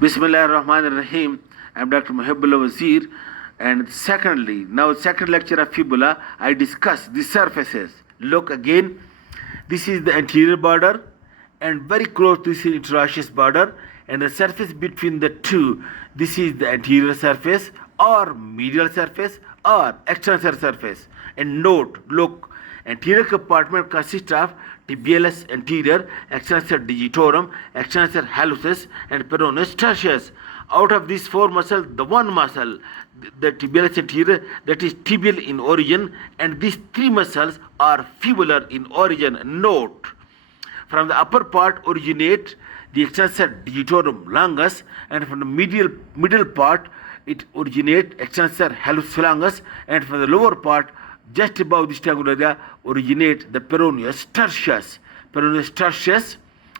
Bismillah ar-Rahman ar-Rahim. I'm Dr. Mohibullah Wazir. And secondly, now second lecture of Fibula, I discuss the surfaces. Look again, this is the anterior border and very close to this is interosseous border, and the surface between the two, this is the anterior surface or medial surface or extensor surface. And note, look, anterior compartment consists of tibialis anterior, extensor digitorum, extensor hallucis, and peroneus tertius. Out of these four muscles, the one muscle, the tibialis anterior, that is tibial in origin, and these three muscles are fibular in origin. Note, from the upper part originate the extensor digitorum longus, and from the middle part it originates extensor hallucis longus, and from the lower part just above this triangular area originate the peroneus tertius. Peroneus tertius,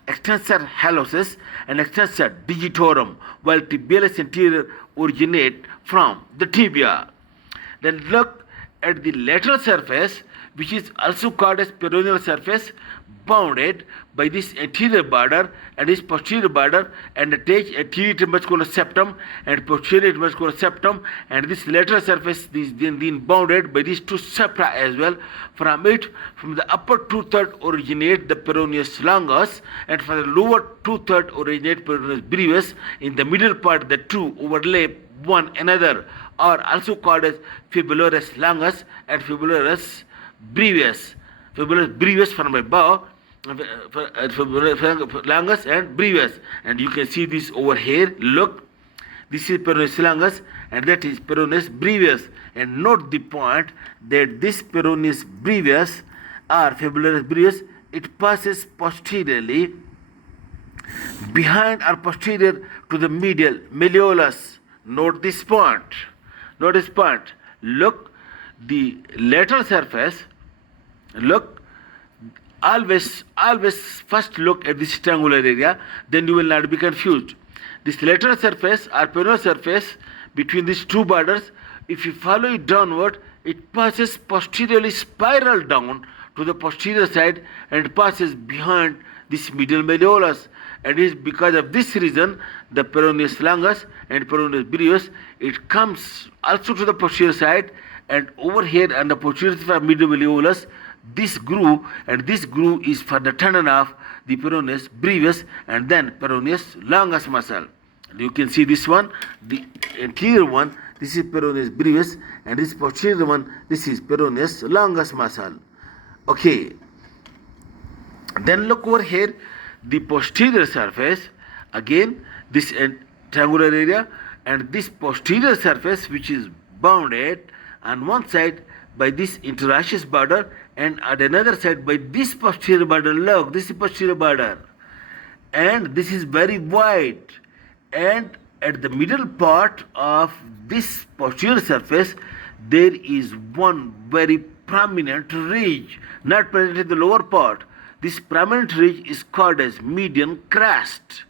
extensor hallucis, and extensor digitorum, while tibialis anterior originate from the tibia. Then look at the lateral surface, which is also called as peroneal surface, bounded by this anterior border and this posterior border, and attach anterior muscular septum and posterior muscular septum, and this lateral surface is then bounded by these two septa as well. From it, from the upper two-thirds originate the peroneus longus, and from the lower two-thirds originate peroneus brevis. In the middle part, the two overlap one another, are also called as fibularis longus and fibularis brevis. Fibularis brevis from above, longus and brevis, and you can see this over here. Look, this is peroneus longus and that is peroneus brevis, and note the point that this peroneus brevis or fibularis brevis, it passes posteriorly behind or posterior to the medial malleolus. Note this point. Note this point. Look, the lateral surface. Look, always first look at this triangular area, then you will not be confused. This lateral surface or peroneal surface between these two borders, if you follow it downward, it passes posteriorly, spiral down to the posterior side and passes behind this medial malleolus. And it is because of this reason the peroneus longus and peroneus brevis, it comes also to the posterior side, and over here on the posterior side of medial malleolus, this groove, and this groove is for the tendon of the peroneus brevis and then peroneus longus muscle. And you can see this one, the anterior one, this is peroneus brevis, and this posterior one, this is peroneus longus muscle. Okay. Then look over here, the posterior surface, again this triangular area, and this posterior surface which is bounded on one side by this interosseous border and at another side by this posterior border. Look, this is posterior border, and this is very wide, and at the middle part of this posterior surface there is one very prominent ridge, not present in the lower part. This prominent ridge is called as median crest,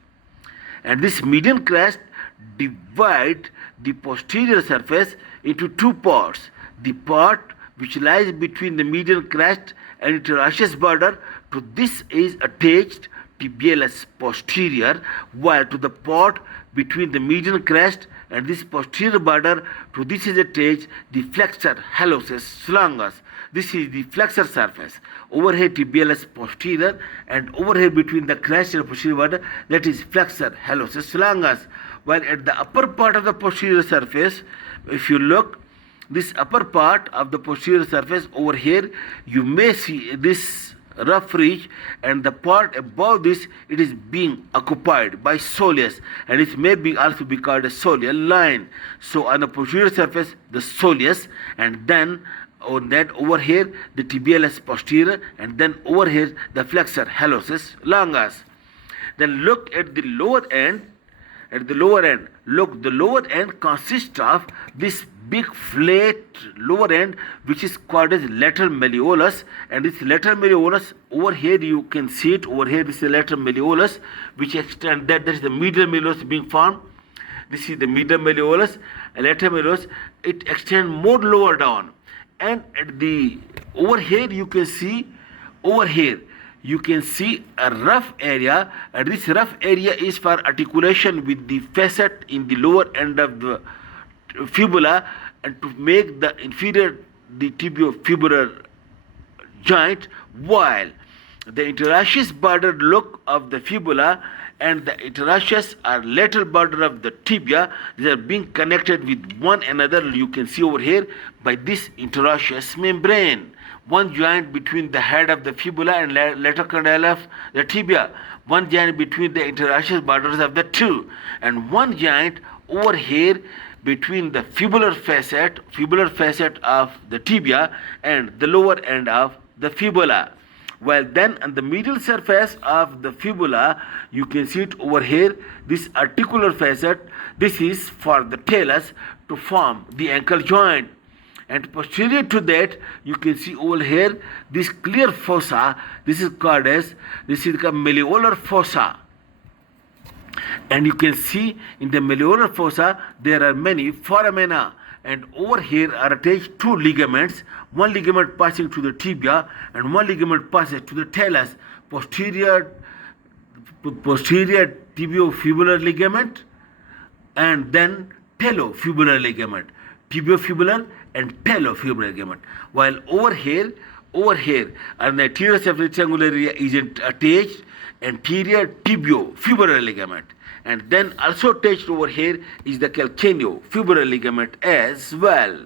and this median crest divides the posterior surface into two parts. The part which lies between the median crest and interosseous border, to this is attached tibialis posterior, while to the part between the median crest and this posterior border, to this is attached the flexor hallucis longus. This is the flexor surface. Over here tibialis posterior, and over here between the crest and posterior border, that is flexor hallucis longus. While at the upper part of the posterior surface, if you look, this upper part of the posterior surface over here, you may see this rough ridge, and the part above this, it is being occupied by soleus, and it may be also be called a soleal line. So on the posterior surface, the soleus, and then on that over here the tibialis posterior, and then over here the flexor hallucis longus. Then look at the lower end. At the lower end, look, the lower end consists of this big flat lower end which is called as lateral malleolus, and this lateral malleolus over here you can see it over here. This is the lateral malleolus which extends, that is the medial malleolus being formed. This is the medial malleolus, lateral malleolus, it extends more lower down, and at the over here you can see, over here you can see a rough area, and this rough area is for articulation with the facet in the lower end of the fibula, and to make the inferior, the tibiofibular joint, while the interosseous border look of the fibula and the interosseous or lateral border of the tibia, they are being connected with one another. You can see over here by this interosseous membrane, one joint between the head of the fibula and lateral condyle of the tibia, one joint between the interosseous borders of the two, and one joint over here between the fibular facet of the tibia and the lower end of the fibula. While then on the medial surface of the fibula, you can see it over here, this articular facet, this is for the talus to form the ankle joint. And posterior to that, you can see over here this clear fossa, this is called malleolar fossa. And you can see in the malleolar fossa there are many foramina, and over here are attached two ligaments, one ligament passing to the tibia and one ligament passes to the talus, posterior tibiofibular ligament and then talofibular ligament, tibiofibular and talofibular ligament. While over here an anterior septal area is attached, anterior tibiofibular ligament, and then also attached over here is the calcaneofibular ligament as well.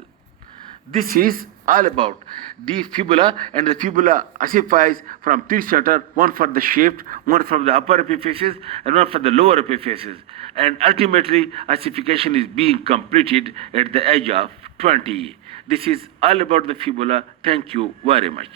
This is all about the fibula, and the fibula ossifies from three centers, one for the shaft, one from the upper epiphysis, and one for the lower epiphysis. And ultimately, ossification is being completed at the age of 20. This is all about the fibula. Thank you very much.